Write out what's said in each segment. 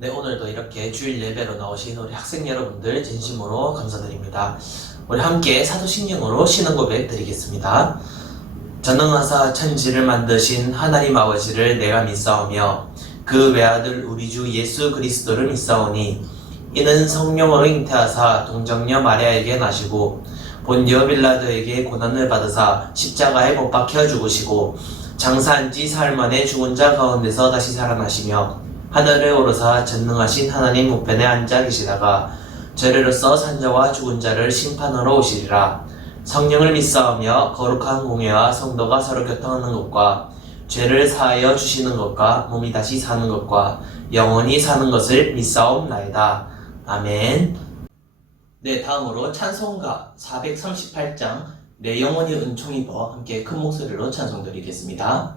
네, 오늘도 이렇게 주일 예배로 나오신 우리 학생 여러분들 진심으로 감사드립니다. 우리 함께 사도신경으로 신앙 고백 드리겠습니다. 전능하사 천지를 만드신 하나님 아버지를 내가 믿사오며 그 외아들 우리 주 예수 그리스도를 믿사오니 이는 성령으로 잉태하사 동정녀 마리아에게 나시고 본디오 빌라도에게 고난을 받으사 십자가에 못 박혀 죽으시고 장사한 지 사흘 만에 죽은 자 가운데서 다시 살아나시며 하늘에 오르사 전능하신 하나님 우편에 앉아 계시다가 저리로서 산자와 죽은 자를 심판하러 오시리라. 성령을 믿사오며 거룩한 공예와 성도가 서로 교통하는 것과 죄를 사하여 주시는 것과 몸이 다시 사는 것과 영원히 사는 것을 믿사옵나이다. 아멘. 네, 다음으로 찬송가 438장 내 영혼이 은총 입어 함께 큰 목소리로 찬송 드리겠습니다.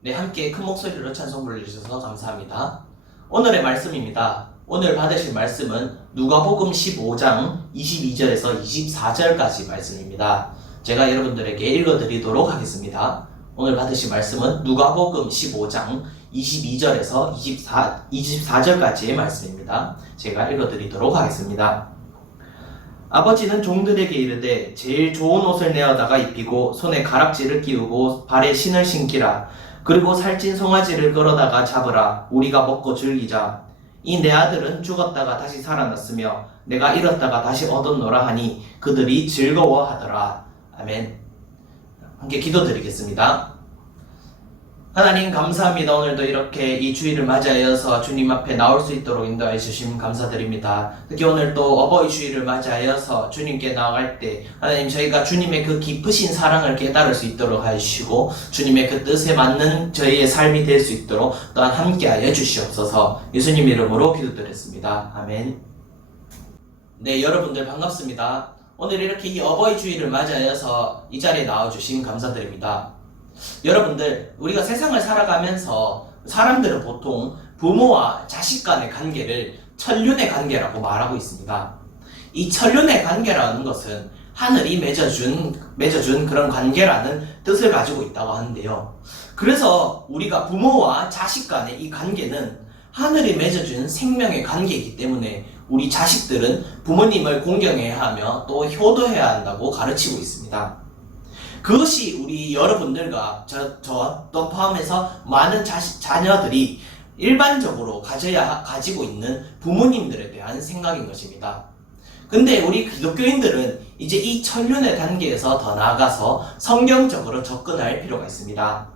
네, 함께 큰 목소리로 찬송 불러주셔서 감사합니다. 오늘의 말씀입니다. 오늘 받으실 말씀은 누가복음 15장 22절에서 24절까지 말씀입니다. 제가 여러분들에게 읽어드리도록 하겠습니다. 오늘 받으실 말씀은 누가복음 15장 22절에서 24절까지의 말씀입니다. 제가 읽어드리도록 하겠습니다. 아버지는 종들에게 이르되 제일 좋은 옷을 내어다가 입히고 손에 가락지를 끼우고 발에 신을 신기라. 그리고 살찐 송아지를 끌어다가 잡으라. 우리가 먹고 즐기자. 이 내 아들은 죽었다가 다시 살아났으며 내가 잃었다가 다시 얻었노라 하니 그들이 즐거워하더라. 아멘. 함께 기도드리겠습니다. 하나님 감사합니다. 오늘도 이렇게 이 주일을 맞이하여서 주님 앞에 나올 수 있도록 인도해 주심 감사드립니다. 특히 오늘 또 어버이 주일을 맞이하여서 주님께 나아갈 때 하나님 저희가 주님의 그 깊으신 사랑을 깨달을 수 있도록 하시고 주님의 그 뜻에 맞는 저희의 삶이 될 수 있도록 또한 함께하여 주시옵소서. 예수님 이름으로 기도드렸습니다. 아멘. 네, 여러분들 반갑습니다. 오늘 이렇게 이 어버이 주일을 맞이하여서 이 자리에 나와주신 감사드립니다. 여러분들, 우리가 세상을 살아가면서 사람들은 보통 부모와 자식 간의 관계를 천륜의 관계라고 말하고 있습니다. 이 천륜의 관계라는 것은 하늘이 맺어준 그런 관계라는 뜻을 가지고 있다고 하는데요. 그래서 우리가 부모와 자식 간의 이 관계는 하늘이 맺어준 생명의 관계이기 때문에 우리 자식들은 부모님을 공경해야 하며 또 효도해야 한다고 가르치고 있습니다. 그것이 우리 여러분들과 또 포함해서 많은 자녀들이 일반적으로 가지고 있는 부모님들에 대한 생각인 것입니다. 근데 우리 기독교인들은 이제 이 천륜의 단계에서 더 나아가서 성경적으로 접근할 필요가 있습니다.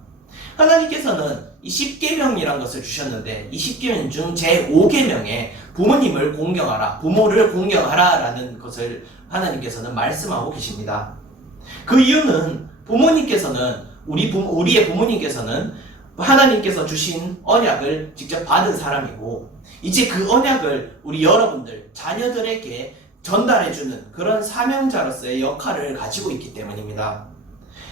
하나님께서는 이 10계명이란 것을 주셨는데 이 10계명 중 제5계명에 부모님을 공경하라, 부모를 공경하라 라는 것을 하나님께서는 말씀하고 계십니다. 그 이유는 부모님께서는 우리의 부모님께서는 하나님께서 주신 언약을 직접 받은 사람이고 이제 그 언약을 우리 여러분들 자녀들에게 전달해주는 그런 사명자로서의 역할을 가지고 있기 때문입니다.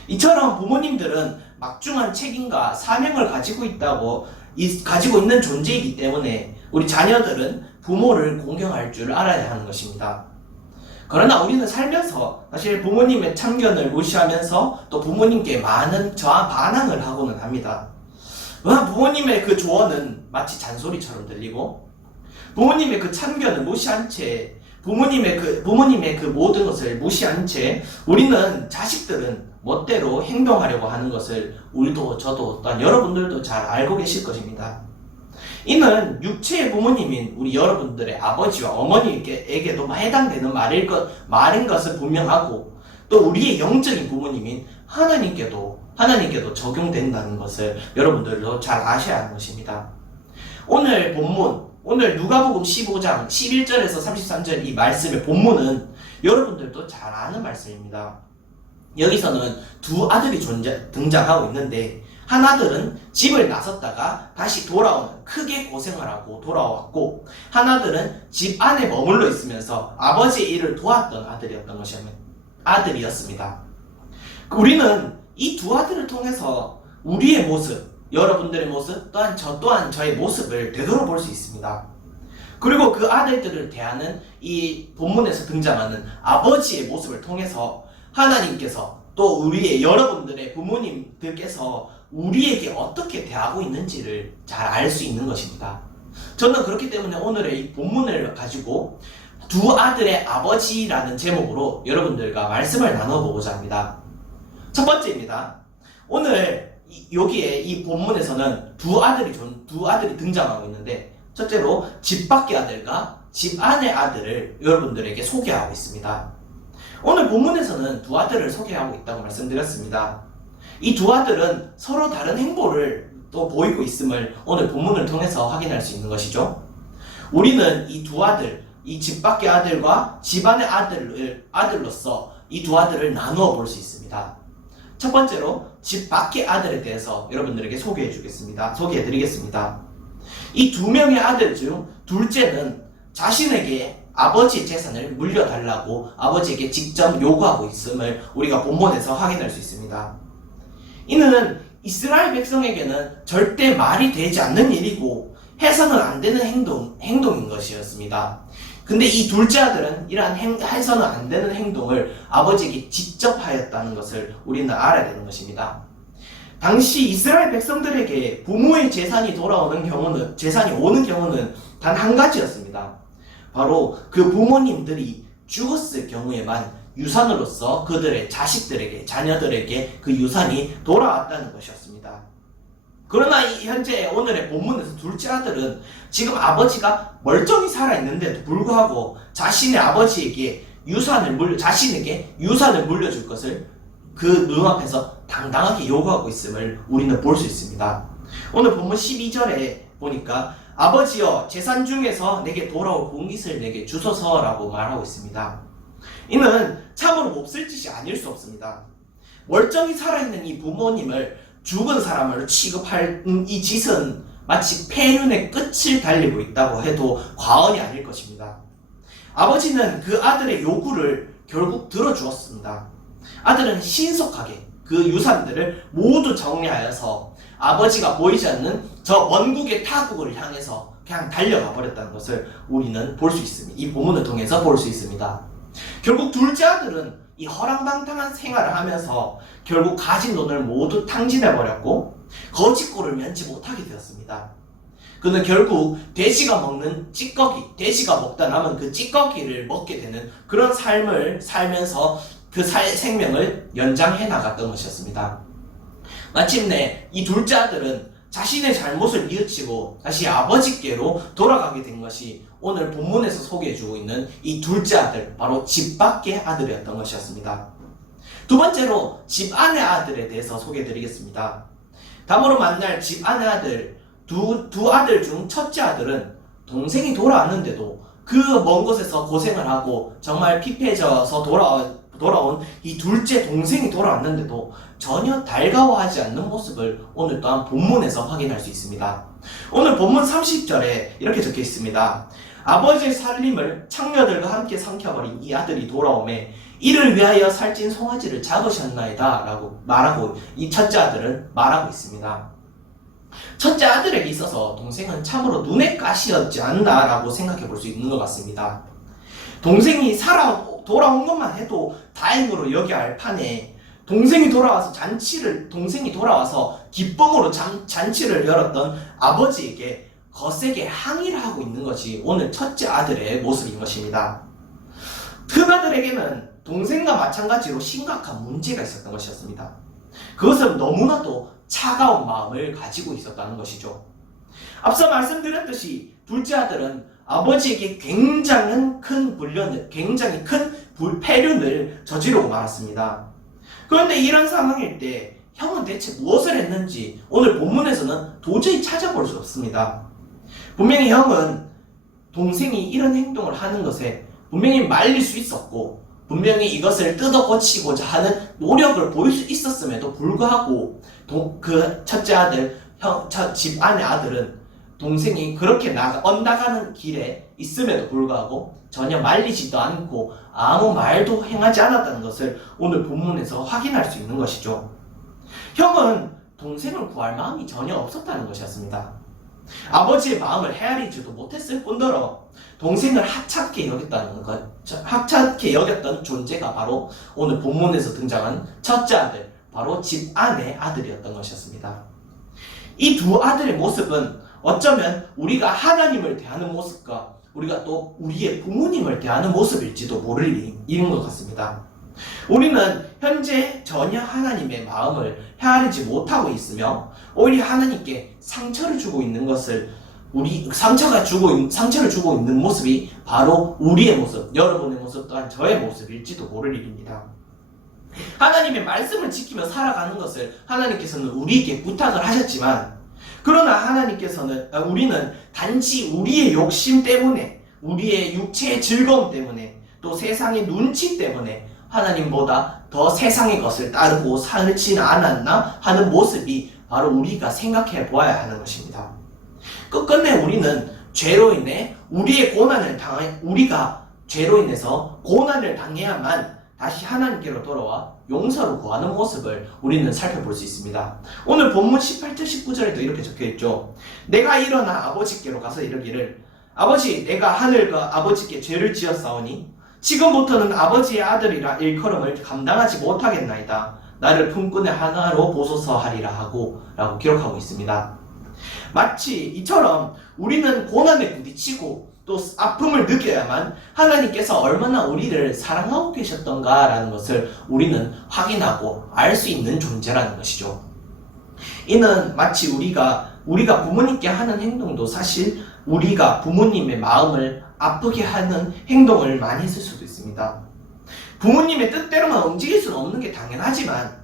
이처럼 부모님들은 막중한 책임과 사명을 가지고 있는 존재이기 때문에 우리 자녀들은 부모를 공경할 줄 알아야 하는 것입니다. 그러나 우리는 살면서 사실 부모님의 참견을 무시하면서 또 부모님께 많은 반항을 하고는 합니다. 부모님의 그 조언은 마치 잔소리처럼 들리고 부모님의 그 참견을 무시한 채 부모님의 그 모든 것을 무시한 채 우리는 자식들은 멋대로 행동하려고 하는 것을 우리도 저도 또한 여러분들도 잘 알고 계실 것입니다. 이는 육체의 부모님인 우리 여러분들의 아버지와 어머니에게도 해당되는 말인 것은 분명하고 또 우리의 영적인 부모님인 하나님께도 적용된다는 것을 여러분들도 잘 아셔야 하는 것입니다. 오늘 본문, 오늘 누가복음 15장 11절에서 33절 이 말씀의 본문은 여러분들도 잘 아는 말씀입니다. 여기서는 두 아들이 등장하고 있는데 한 아들은 집을 나섰다가 다시 돌아오는 크게 고생을 하고 돌아왔고 한 아들은 집 안에 머물러 있으면서 아버지의 일을 도왔던 아들이었습니다. 우리는 이 두 아들을 통해서 우리의 모습, 여러분들의 모습 또한 저의 모습을 되돌아볼 수 있습니다. 그리고 그 아들들을 대하는 이 본문에서 등장하는 아버지의 모습을 통해서 하나님께서 또 우리의 여러분들의 부모님들께서 우리에게 어떻게 대하고 있는지를 잘 알 수 있는 것입니다. 저는 그렇기 때문에 오늘의 이 본문을 가지고 두 아들의 아버지라는 제목으로 여러분들과 말씀을 나눠보고자 합니다. 첫 번째입니다. 오늘 여기에 이 본문에서는 두 아들이 등장하고 있는데 첫째로 집 밖의 아들과 집 안의 아들을 여러분들에게 소개하고 있습니다. 오늘 본문에서는 두 아들을 소개하고 있다고 말씀드렸습니다. 이 두 아들은 서로 다른 행보를 또 보이고 있음을 오늘 본문을 통해서 확인할 수 있는 것이죠. 우리는 이 두 아들, 이 집 밖의 아들과 집 안의 아들로서 이 두 아들을 나누어 볼 수 있습니다. 첫 번째로 집 밖의 아들에 대해서 여러분들에게 소개해드리겠습니다. 이 두 명의 아들 중 둘째는 자신에게 아버지의 재산을 물려달라고 아버지에게 직접 요구하고 있음을 우리가 본문에서 확인할 수 있습니다. 이는 이스라엘 백성에게는 절대 말이 되지 않는 일이고 해서는 안 되는 행동인 것이었습니다. 근데 이 둘째 아들은 이러한 해서는 안 되는 행동을 아버지에게 직접 하였다는 것을 우리는 알아야 되는 것입니다. 당시 이스라엘 백성들에게 부모의 재산이 오는 경우는 단 한 가지였습니다. 바로 그 부모님들이 죽었을 경우에만 유산으로서 그들의 자녀들에게 그 유산이 돌아왔다는 것이었습니다. 그러나 현재 오늘의 본문에서 둘째 아들은 지금 아버지가 멀쩡히 살아있는데도 불구하고 자신에게 유산을 물려줄 것을 그 눈앞에서 당당하게 요구하고 있음을 우리는 볼 수 있습니다. 오늘 본문 12절에 보니까 아버지여 재산 중에서 내게 돌아올 본깃을 내게 주소서라고 말하고 있습니다. 이는 참으로 몹쓸 짓이 아닐 수 없습니다. 멀쩡히 살아있는 이 부모님을 죽은 사람으로 취급할 이 짓은 마치 폐륜의 끝을 달리고 있다고 해도 과언이 아닐 것입니다. 아버지는 그 아들의 요구를 결국 들어주었습니다. 아들은 신속하게 그 유산들을 모두 정리하여서 아버지가 보이지 않는 저 원국의 타국을 향해서 그냥 달려가 버렸다는 것을 우리는 볼 수 있습니다. 이 본문을 통해서 볼 수 있습니다. 결국 둘째 아들은 이 허랑방탕한 생활을 하면서 결국 가진 돈을 모두 탕진해버렸고 거짓골을 면치 못하게 되었습니다. 그는 결국 돼지가 먹는 찌꺼기, 돼지가 먹다 남은 그 찌꺼기를 먹게 되는 그런 삶을 살면서 그 생명을 연장해 나갔던 것이었습니다. 마침내 이 둘째 아들은 자신의 잘못을 뉘우치고 다시 아버지께로 돌아가게 된 것이 오늘 본문에서 소개해주고 있는 이 둘째 아들, 바로 집 밖의 아들이었던 것이었습니다. 두 번째로 집 안의 아들에 대해서 소개해드리겠습니다. 다음으로 만날 집 안의 아들, 두 아들 중 첫째 아들은 동생이 돌아왔는데도 그 먼 곳에서 고생을 하고 정말 피폐해져서 돌아온 이 둘째 동생이 돌아왔는데도 전혀 달가워하지 않는 모습을 오늘 또한 본문에서 확인할 수 있습니다. 오늘 본문 30절에 이렇게 적혀 있습니다. 아버지의 살림을 창녀들과 함께 삼켜버린 이 아들이 돌아오매 이를 위하여 살찐 송아지를 잡으셨나이다 라고 말하고 이 첫째 아들은 말하고 있습니다. 첫째 아들에게 있어서 동생은 참으로 눈의 가시였지 않나 라고 생각해 볼 수 있는 것 같습니다. 동생이 돌아온 것만 해도 다행으로 여겨야 할 판에 동생이 돌아와서 기쁨으로 잔치를 열었던 아버지에게 거세게 항의를 하고 있는 것이 오늘 첫째 아들의 모습인 것입니다. 큰 아들에게는 동생과 마찬가지로 심각한 문제가 있었던 것이었습니다. 그것은 너무나도 차가운 마음을 가지고 있었다는 것이죠. 앞서 말씀드렸듯이 둘째 아들은 아버지에게 굉장히 큰 폐륜을 저지르고 말았습니다. 그런데 이런 상황일 때 형은 대체 무엇을 했는지 오늘 본문에서는 도저히 찾아볼 수 없습니다. 분명히 형은 동생이 이런 행동을 하는 것에 분명히 말릴 수 있었고 분명히 이것을 뜯어 고치고자 하는 노력을 보일 수 있었음에도 불구하고 그 첫째 아들, 집 안의 아들은 동생이 그렇게 엇나가는 길에 있음에도 불구하고 전혀 말리지도 않고 아무 말도 행하지 않았다는 것을 오늘 본문에서 확인할 수 있는 것이죠. 형은 동생을 구할 마음이 전혀 없었다는 것이었습니다. 아버지의 마음을 헤아리지도 못했을 뿐더러 동생을 하찮게 여겼던 존재가 바로 오늘 본문에서 등장한 첫째 아들, 바로 집 안의 아들이었던 것이었습니다. 이 두 아들의 모습은 어쩌면 우리가 하나님을 대하는 모습과 우리가 또 우리의 부모님을 대하는 모습일지도 모를 일인 것 같습니다. 우리는 현재 전혀 하나님의 마음을 헤아리지 못하고 있으며 오히려 하나님께 상처를 주고 있는 것을 상처를 주고 있는 모습이 바로 우리의 모습, 여러분의 모습 또한 저의 모습일지도 모를 일입니다. 하나님의 말씀을 지키며 살아가는 것을 하나님께서는 우리에게 부탁을 하셨지만 그러나 우리는 단지 우리의 욕심 때문에, 우리의 육체의 즐거움 때문에, 또 세상의 눈치 때문에 하나님보다 더 세상의 것을 따르고 살지는 않았나 하는 모습이 바로 우리가 생각해 보아야 하는 것입니다. 끝끝내 우리는 우리가 죄로 인해서 고난을 당해야만 다시 하나님께로 돌아와 용서를 구하는 모습을 우리는 살펴볼 수 있습니다. 오늘 본문 18절 19절에도 이렇게 적혀있죠. 내가 일어나 아버지께로 가서 이르기를 아버지, 내가 하늘과 아버지께 죄를 지었사오니 지금부터는 아버지의 아들이라 일컬음을 감당하지 못하겠나이다. 나를 품꾼의 하나로 보소서 하리라 하고 라고 기록하고 있습니다. 마치 이처럼 우리는 고난에 부딪히고 또 아픔을 느껴야만 하나님께서 얼마나 우리를 사랑하고 계셨던가라는 것을 우리는 확인하고 알 수 있는 존재라는 것이죠. 이는 마치 우리가 부모님께 하는 행동도 사실 우리가 부모님의 마음을 아프게 하는 행동을 많이 했을 수도 있습니다. 부모님의 뜻대로만 움직일 수는 없는 게 당연하지만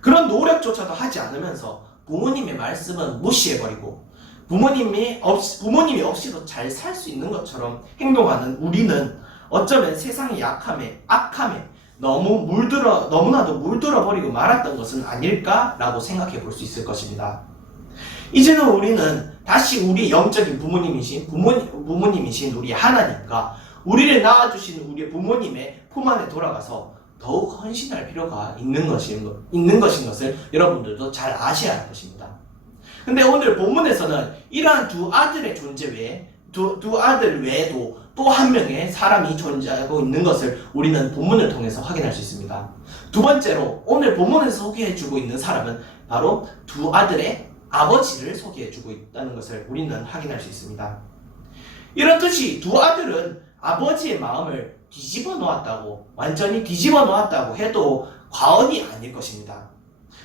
그런 노력조차도 하지 않으면서 부모님의 말씀은 무시해버리고 부모님이 없이도 잘 살 수 있는 것처럼 행동하는 우리는 어쩌면 세상의 악함에 너무나도 물들어버리고 말았던 것은 아닐까라고 생각해 볼 수 있을 것입니다. 이제는 우리는 다시 우리 영적인 부모님이신 우리 하나님과 우리를 낳아주신 우리 부모님의 품 안에 돌아가서 더욱 헌신할 필요가 있는 것인 것을 여러분들도 잘 아셔야 할 것입니다. 근데 오늘 본문에서는 이러한 두 아들의 존재 외에 두 아들 외에도 또 한 명의 사람이 존재하고 있는 것을 우리는 본문을 통해서 확인할 수 있습니다. 두 번째로 오늘 본문에서 소개해주고 있는 사람은 바로 두 아들의 아버지를 소개해주고 있다는 것을 우리는 확인할 수 있습니다. 이렇듯이 두 아들은 아버지의 마음을 완전히 뒤집어 놓았다고 해도 과언이 아닐 것입니다.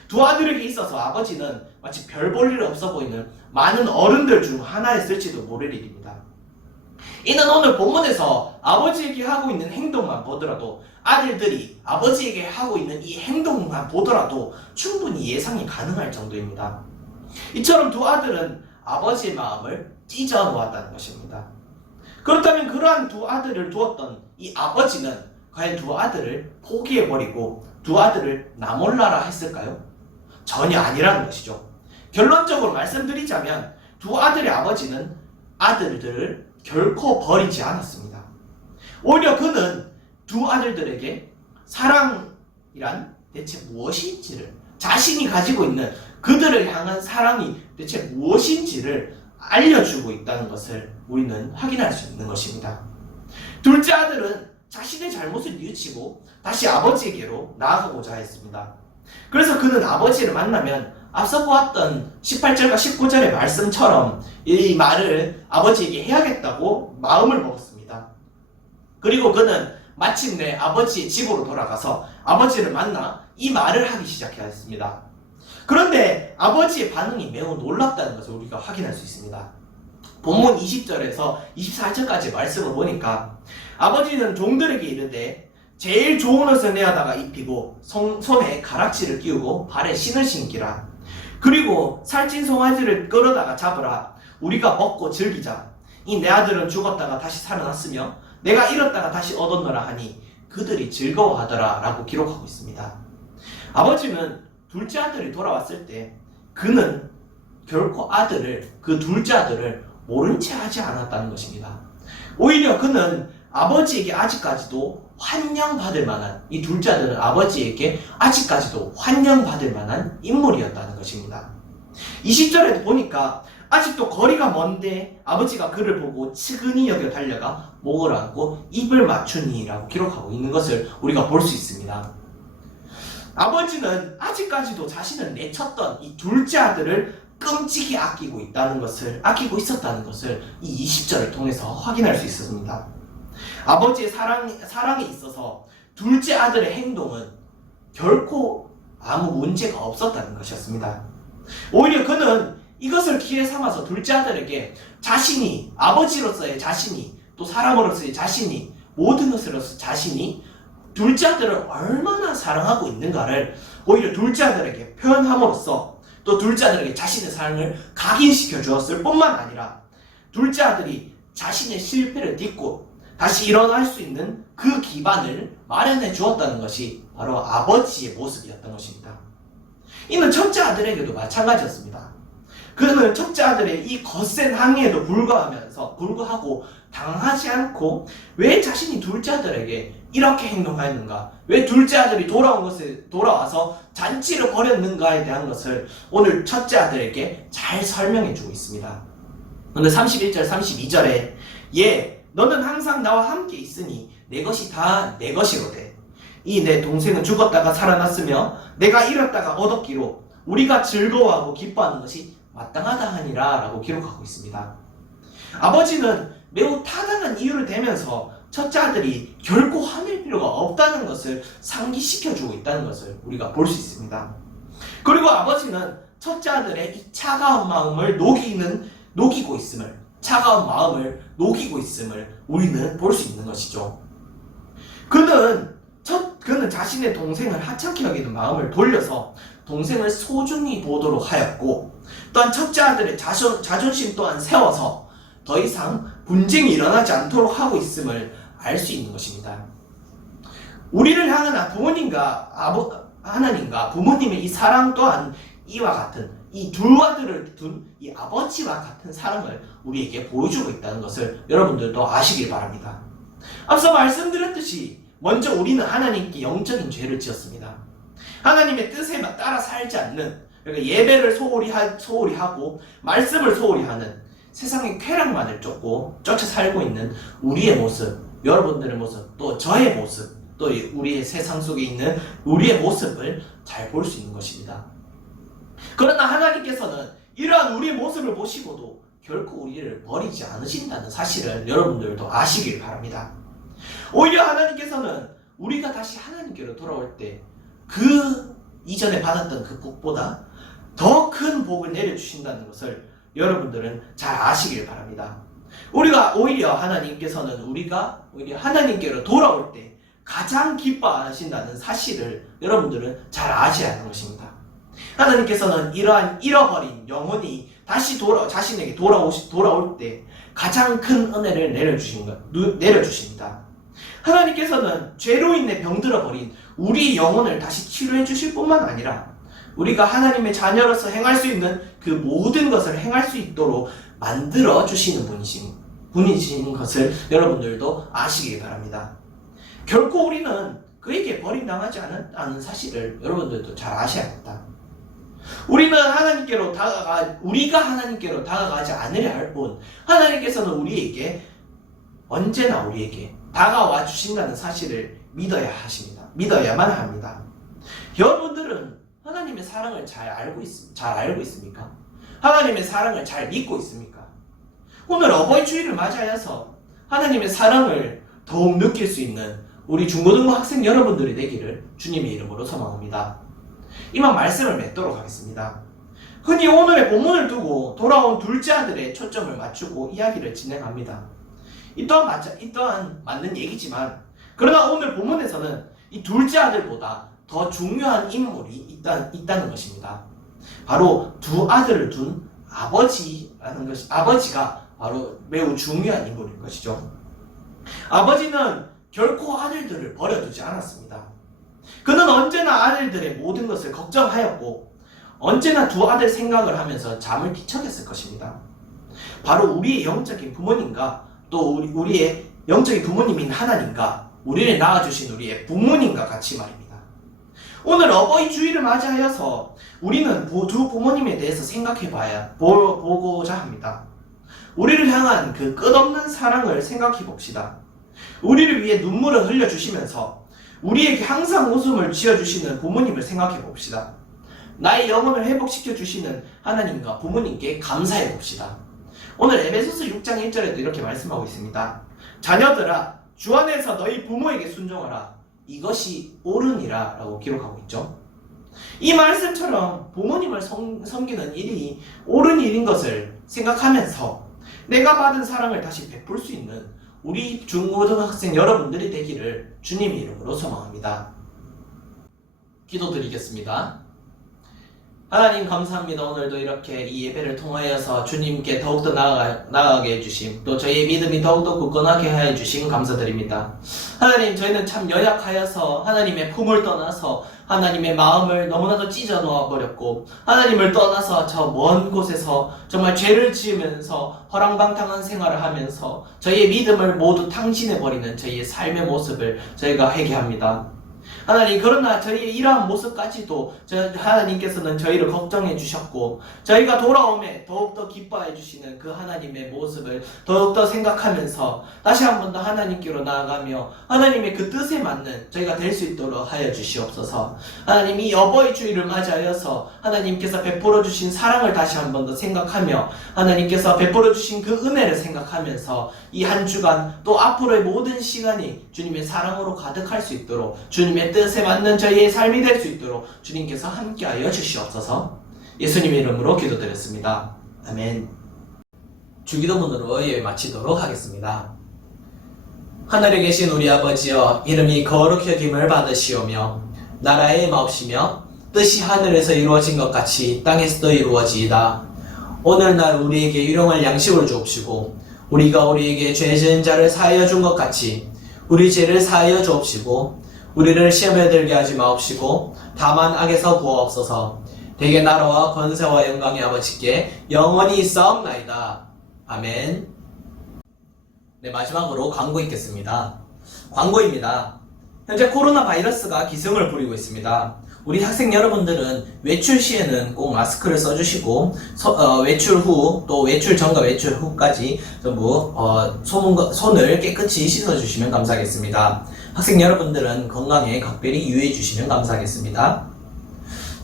두 아들에게 있어서 아버지는 마치 별 볼 일 없어 보이는 많은 어른들 중 하나였을지도 모를 일입니다. 이는 오늘 본문에서 아버지에게 하고 있는 행동만 보더라도 아들들이 아버지에게 하고 있는 이 행동만 보더라도 충분히 예상이 가능할 정도입니다. 이처럼 두 아들은 아버지의 마음을 찢어 놓았다는 것입니다. 그렇다면 그러한 두 아들을 두었던 이 아버지는 과연 두 아들을 포기해버리고 두 아들을 나 몰라라 했을까요? 전혀 아니라는 것이죠. 결론적으로 말씀드리자면 두 아들의 아버지는 아들들을 결코 버리지 않았습니다. 오히려 그는 두 아들들에게 사랑이란 대체 무엇인지를, 자신이 가지고 있는 그들을 향한 사랑이 대체 무엇인지를 알려주고 있다는 것을 우리는 확인할 수 있는 것입니다. 둘째 아들은 자신의 잘못을 뉘우치고 다시 아버지에게로 나아가고자 했습니다. 그래서 그는 아버지를 만나면 앞서 보았던 18절과 19절의 말씀처럼 이 말을 아버지에게 해야겠다고 마음을 먹었습니다. 그리고 그는 마침내 아버지의 집으로 돌아가서 아버지를 만나 이 말을 하기 시작했습니다. 그런데 아버지의 반응이 매우 놀랍다는 것을 우리가 확인할 수 있습니다. 본문 20절에서 24절까지 말씀을 보니까 아버지는 종들에게 이르되 제일 좋은 옷을 내어다가 입히고 손에 가락지를 끼우고 발에 신을 신기라. 그리고 살찐 송아지를 끌어다가 잡으라. 우리가 먹고 즐기자. 이 내 아들은 죽었다가 다시 살아났으며 내가 잃었다가 다시 얻었노라 하니 그들이 즐거워하더라 라고 기록하고 있습니다. 아버지는 둘째 아들이 돌아왔을 때 그는 결코 그 둘째 아들을 모른 채 하지 않았다는 것입니다. 오히려 그는 아버지에게 아직까지도 환영받을 만한, 이 둘째 아들은 아버지에게 아직까지도 환영받을 만한 인물이었다는 것입니다. 20절에도 보니까 아직도 거리가 먼데 아버지가 그를 보고 측은히 여겨 달려가 목을 안고 입을 맞추니 라고 기록하고 있는 것을 우리가 볼 수 있습니다. 아버지는 아직까지도 자신을 내쳤던 이 둘째 아들을 끔찍이 아끼고 있었다는 것을 이 20절을 통해서 확인할 수 있었습니다. 아버지의 사랑에 있어서 둘째 아들의 행동은 결코 아무 문제가 없었다는 것이었습니다. 오히려 그는 이것을 기회 삼아서 둘째 아들에게 자신이, 아버지로서의 자신이, 또 사람으로서의 자신이, 모든 것으로서 자신이 둘째 아들을 얼마나 사랑하고 있는가를 오히려 둘째 아들에게 표현함으로써 또 둘째 아들에게 자신의 사랑을 각인시켜 주었을 뿐만 아니라 둘째 아들이 자신의 실패를 딛고 다시 일어날 수 있는 그 기반을 마련해 주었다는 것이 바로 아버지의 모습이었던 것입니다. 이는 첫째 아들에게도 마찬가지였습니다. 그는 첫째 아들의 이 거센 항의에도 불구하고 당하지 않고 왜 자신이 둘째 아들에게 이렇게 행동하였는가, 왜 둘째 아들이 돌아와서 잔치를 벌였는가에 대한 것을 오늘 첫째 아들에게 잘 설명해 주고 있습니다. 오늘 31절 32절에 너는 항상 나와 함께 있으니 내 것이 다 내 것이로되 이 내 동생은 죽었다가 살아났으며 내가 잃었다가 얻었기로 우리가 즐거워하고 기뻐하는 것이 마땅하다 하니라 라고 기록하고 있습니다. 아버지는 매우 타당한 이유를 대면서 첫째 아들이 결코 화낼 필요가 없다는 것을 상기시켜주고 있다는 것을 우리가 볼 수 있습니다. 그리고 아버지는 첫째 아들의 이 차가운 마음을 녹이고 있음을 우리는 볼 수 있는 것이죠. 그는 자신의 동생을 하찮게 여기는 마음을 돌려서 동생을 소중히 보도록 하였고, 또한 첫째 아들의 자존심 또한 세워서 더 이상 분쟁이 일어나지 않도록 하고 있음을 알 수 있는 것입니다. 우리를 향한 하나님과 부모님의 이 사랑 또한 이와 같은 이 두 아들을 둔 이 아버지와 같은 사랑을 우리에게 보여주고 있다는 것을 여러분들도 아시길 바랍니다. 앞서 말씀드렸듯이 먼저 우리는 하나님께 영적인 죄를 지었습니다. 하나님의 뜻에 따라 살지 않는, 그러니까 예배를 소홀히 하고 말씀을 소홀히 하는, 세상의 쾌락만을 쫓아 살고 있는 우리의 모습, 여러분들의 모습, 또 저의 모습, 또 우리의 세상 속에 있는 우리의 모습을 잘 볼 수 있는 것입니다. 그러나 하나님께서는 이러한 우리의 모습을 보시고도 결코 우리를 버리지 않으신다는 사실을 여러분들도 아시길 바랍니다. 오히려 하나님께서는 우리가 다시 하나님께로 돌아올 때 그 이전에 받았던 그 복보다 더 큰 복을 내려주신다는 것을 여러분들은 잘 아시길 바랍니다. 오히려 하나님께서는 우리가 오히려 하나님께로 돌아올 때 가장 기뻐하신다는 사실을 여러분들은 잘 아셔야 하는 것입니다. 하나님께서는 이러한 잃어버린 영혼이 다시 자신에게 돌아올 때 가장 큰 은혜를 내려주십니다. 하나님께서는 죄로 인해 병들어 버린 우리 영혼을 다시 치료해 주실 뿐만 아니라 우리가 하나님의 자녀로서 행할 수 있는 그 모든 것을 행할 수 있도록 만들어 주시는 분이신 것을 여러분들도 아시기 바랍니다. 결코 우리는 그에게 버림당하지 않은 사실을 여러분들도 잘 아셔야 합니다. 우리가 하나님께로 다가가지 않으려 할 뿐, 하나님께서는 언제나 우리에게 다가와 주신다는 사실을 믿어야만 합니다. 여러분들은 하나님의 사랑을 잘 알고 있습니까? 하나님의 사랑을 잘 믿고 있습니까? 오늘 어버이 주일을 맞이하여서 하나님의 사랑을 더욱 느낄 수 있는 우리 중고등부 학생 여러분들이 되기를 주님의 이름으로 소망합니다. 이만 말씀을 맺도록 하겠습니다. 흔히 오늘의 본문을 두고 돌아온 둘째 아들의 초점을 맞추고 이야기를 진행합니다. 이 또한 맞는 얘기지만, 그러나 오늘 본문에서는 이 둘째 아들보다 더 중요한 인물이 있다는 것입니다. 바로 두 아들을 둔 아버지가 바로 매우 중요한 인물인 것이죠. 아버지는 결코 아들들을 버려두지 않았습니다. 그는 언제나 아들들의 모든 것을 걱정하였고 언제나 두 아들 생각을 하면서 잠을 뒤척였을 것입니다. 바로 우리의 영적인 부모님과 또 우리의 영적인 부모님인 하나님과 우리를 낳아주신 우리의 부모님과 같이 말입니다. 오늘 어버이 주일을 맞이하여서 우리는 두 부모님에 대해서 보고자 합니다. 우리를 향한 그 끝없는 사랑을 생각해 봅시다. 우리를 위해 눈물을 흘려주시면서 우리에게 항상 웃음을 지어주시는 부모님을 생각해 봅시다. 나의 영혼을 회복시켜 주시는 하나님과 부모님께 감사해 봅시다. 오늘 에베소서 6장 1절에도 이렇게 말씀하고 있습니다. 자녀들아, 주 안에서 너희 부모에게 순종하라. 이것이 옳으니라 라고 기록하고 있죠. 이 말씀처럼 부모님을 섬기는 일이 옳은 일인 것을 생각하면서 내가 받은 사랑을 다시 베풀 수 있는 우리 중고등학생 여러분들이 되기를 주님의 이름으로 소망합니다. 기도드리겠습니다. 하나님 감사합니다. 오늘도 이렇게 이 예배를 통하여서 주님께 더욱더 나아가게 해주심, 또 저희의 믿음이 더욱더 굳건하게 해주심 감사드립니다. 하나님, 저희는 참 연약하여서 하나님의 품을 떠나서 하나님의 마음을 너무나도 찢어 놓아버렸고 하나님을 떠나서 저 먼 곳에서 정말 죄를 지으면서 허랑방탕한 생활을 하면서 저희의 믿음을 모두 탕진해버리는 저희의 삶의 모습을 저희가 회개합니다. 하나님, 그러나 저희의 이러한 모습까지도 하나님께서는 저희를 걱정해 주셨고 저희가 돌아옴에 더욱더 기뻐해 주시는 그 하나님의 모습을 더욱더 생각하면서 다시 한 번 더 하나님께로 나아가며 하나님의 그 뜻에 맞는 저희가 될 수 있도록 하여 주시옵소서. 하나님, 이 어버이 주일을 맞이하여서 하나님께서 베풀어 주신 사랑을 다시 한 번 더 생각하며 하나님께서 베풀어 주신 그 은혜를 생각하면서 이 한 주간 또 앞으로의 모든 시간이 주님의 사랑으로 가득할 수 있도록, 주님의 뜻에 맞는 저희의 삶이 될 수 있도록 주님께서 함께하여 주시옵소서. 예수님의 이름으로 기도드렸습니다. 아멘. 주기도문으로 예배 마치도록 하겠습니다. 하늘에 계신 우리 아버지여, 이름이 거룩히 여김을 받으시오며 나라의 마옵시며 뜻이 하늘에서 이루어진 것 같이 땅에서도 이루어지이다. 오늘날 우리에게 일용할 양식을 주옵시고 우리가 우리에게 죄 지은 자를 사하여 준 것 같이 우리 죄를 사하여 주옵시고 우리를 시험에 들게 하지 마옵시고 다만 악에서 구하옵소서. 대개 나라와 권세와 영광의 아버지께 영원히 있사옵나이다. 아멘. 네, 마지막으로 광고 있겠습니다. 광고입니다. 현재 코로나 바이러스가 기승을 부리고 있습니다. 우리 학생 여러분들은 외출 시에는 꼭 마스크를 써주시고 외출 후 또 외출 전과 외출 후까지 전부 손을 깨끗이 씻어주시면 감사하겠습니다. 학생 여러분들은 건강에 각별히 유의해 주시면 감사하겠습니다.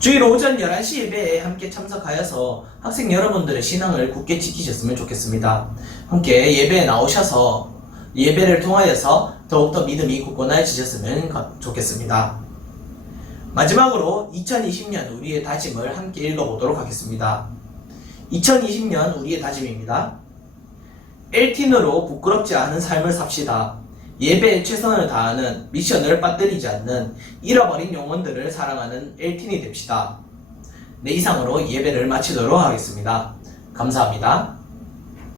주일 오전 11시 예배에 함께 참석하여서 학생 여러분들의 신앙을 굳게 지키셨으면 좋겠습니다. 함께 예배에 나오셔서 예배를 통하여서 더욱더 믿음이 굳건해지셨으면 좋겠습니다. 마지막으로 2020년 우리의 다짐을 함께 읽어보도록 하겠습니다. 2020년 우리의 다짐입니다. 엘틴으로 부끄럽지 않은 삶을 삽시다. 예배에 최선을 다하는, 미션을 빠뜨리지 않는, 잃어버린 영혼들을 사랑하는 엘틴이 됩시다. 네, 이상으로 예배를 마치도록 하겠습니다. 감사합니다.